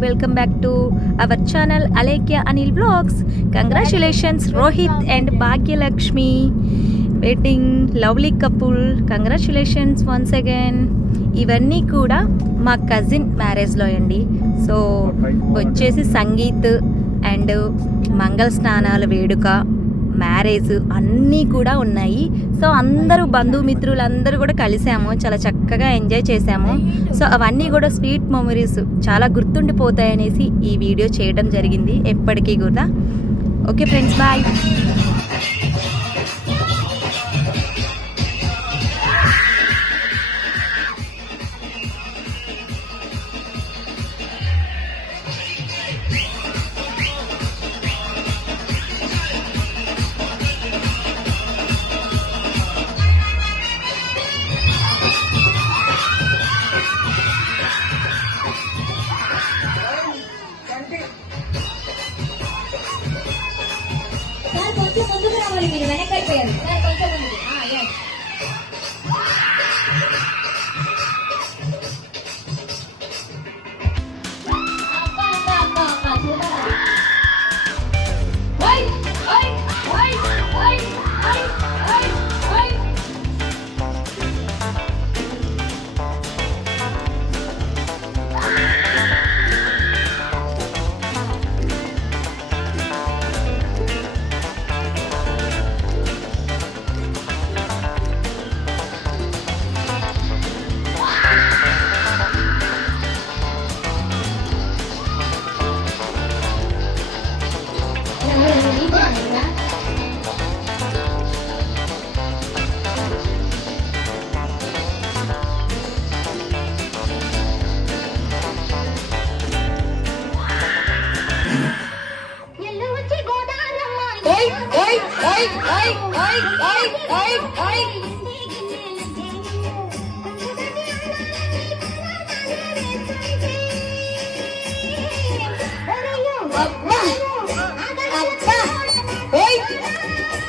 Welcome back to our channel Alekhya Anil blogs congratulations Rohit and Bhagyalakshmi wedding lovely couple congratulations once again ఇవన్నీ కూడా మా cousin మ్యారేజ్లో అండి so వచ్చేసి sangeet and మంగళ స్నానాల వేడుక. మ్యారేజ్ అన్నీ కూడా ఉన్నాయి. సో అందరూ బంధుమిత్రులు అందరూ కూడా కలిసాము. చాలా చక్కగా ఎంజాయ్ చేసాము. సో అవన్నీ కూడా స్వీట్ మెమరీస్ చాలా గుర్తుండిపోతాయనేసి ఈ వీడియో చేయడం జరిగింది. ఎప్పటికీ కూడా. Okay friends bye. వాళ్ళు వీళ్ళు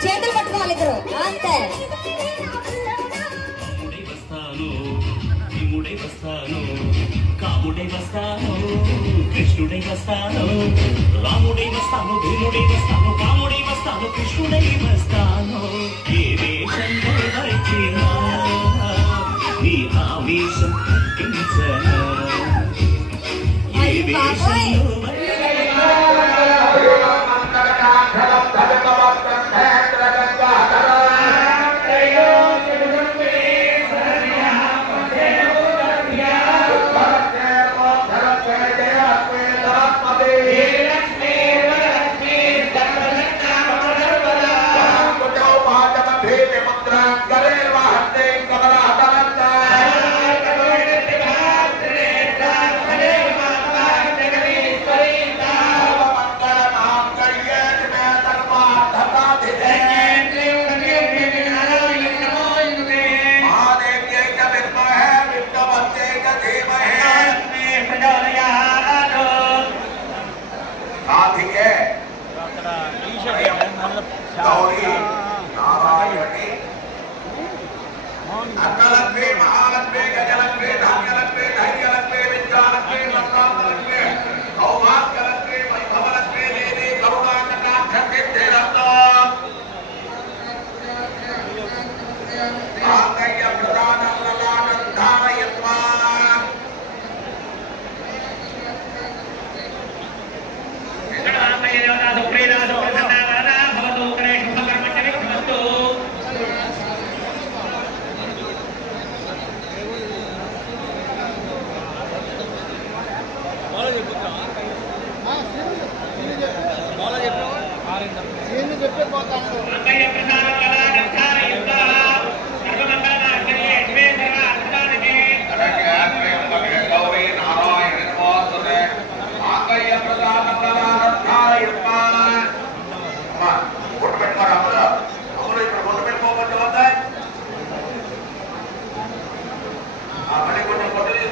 చేతులు పట్టుకోవాలి ఇద్దరు అంతే భీముడై వస్తాను కాముడై వస్తాను కృష్ణుడై వస్తాను రాముడై వస్తాను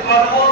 Владимир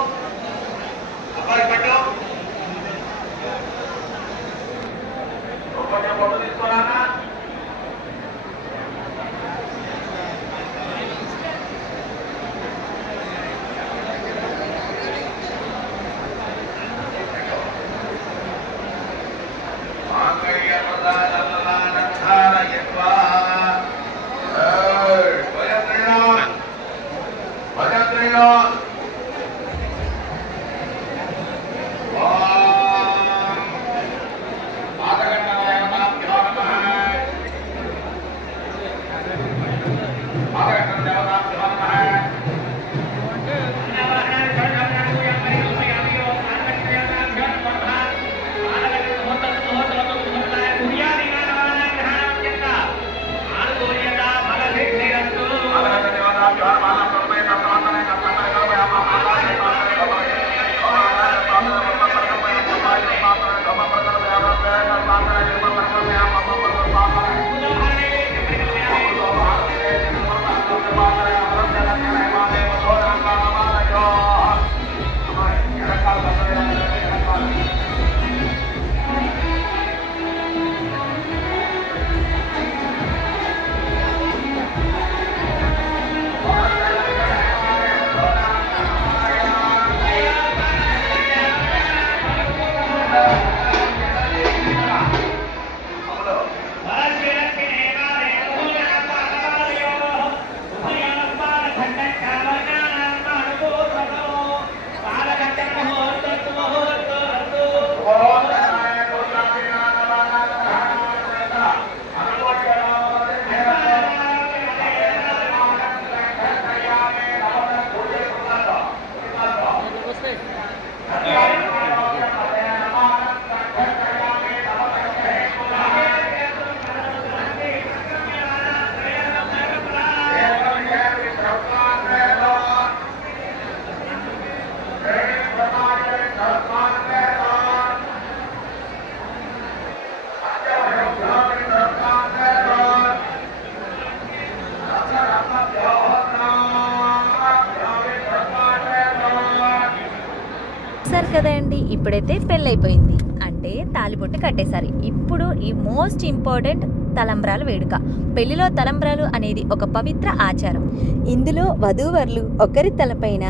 ఇప్పుడైతే పెళ్ళైపోయింది. అంటే తాలిబొట్టు కట్టేశారు. ఇప్పుడు ఈ మోస్ట్ ఇంపార్టెంట్ తలంబ్రాల వేడుక. పెళ్ళిలో తలంబ్రాలు అనేది ఒక పవిత్ర ఆచారం. ఇందులో వధూవరులు ఒకరి తలపైన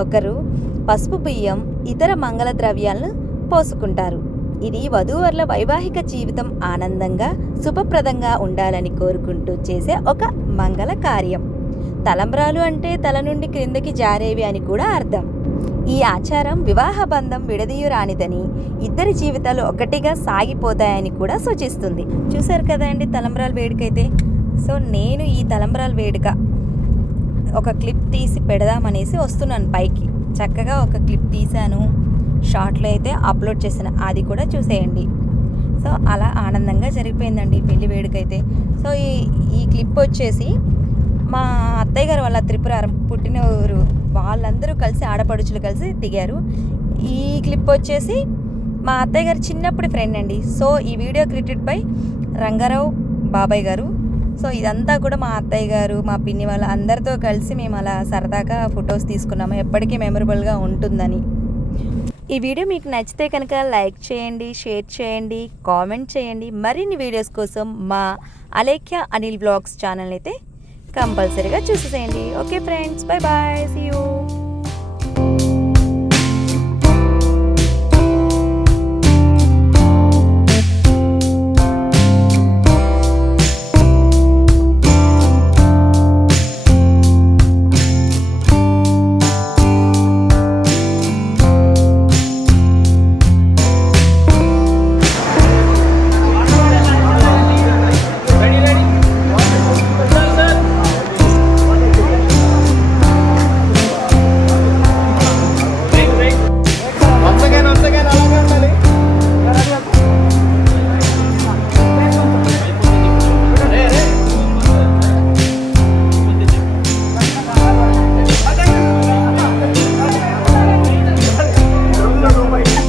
ఒకరు పసుపు బియ్యం ఇతర మంగళ ద్రవ్యాలను పోసుకుంటారు. ఇది వధూవరుల వైవాహిక జీవితం ఆనందంగా శుభప్రదంగా ఉండాలని కోరుకుంటూ చేసే ఒక మంగళ కార్యం. తలంబ్రాలు అంటే తల నుండి క్రిందకి జారేవి అని కూడా అర్థం. ఈ ఆచారం వివాహ బంధం విడదీయురానిదని ఇద్దరి జీవితాలు ఒకటిగా సాగిపోతాయని కూడా సూచిస్తుంది. చూసారు కదా అండి తలంబ్రాల వేడుకైతే? సో నేను ఈ తలంబ్రాల వేడుక ఒక క్లిప్ తీసి పెడదామనేసి వస్తున్నాను పైకి. చక్కగా ఒక క్లిప్ తీశాను. షార్ట్లో అయితే అప్లోడ్ చేసిన అది కూడా చూసేయండి. సో అలా ఆనందంగా జరిగిపోయిందండి పెళ్ళి వేడుకైతే. సో ఈ ఈ క్లిప్ వచ్చేసి మా అత్తయ్య గారు వాళ్ళ త్రిపురారం పుట్టిన ఊరు వాళ్ళందరూ కలిసి ఆడపడుచులు కలిసి దిగారు. ఈ క్లిప్ వచ్చేసి మా అత్తయ్య గారు చిన్నప్పుడు ఫ్రెండ్ అండి. సో ఈ వీడియో క్రికెట్ బై రంగారావు బాబాయ్ గారు. సో ఇదంతా కూడా మా అత్తయ్య గారు మా పిన్ని వాళ్ళ అందరితో కలిసి మేము అలా సరదాగా ఫొటోస్ తీసుకున్నాము. ఎప్పటికీ మెమరబుల్గా ఉంటుందని. ఈ వీడియో మీకు నచ్చితే కనుక లైక్ చేయండి షేర్ చేయండి కామెంట్ చేయండి. మరిన్ని వీడియోస్ కోసం మా అలేఖ్య అనిల్ బ్లాగ్స్ ఛానల్ అయితే కంపల్సరీగా చూసేసేయండి. Okay friends. Bye bye see you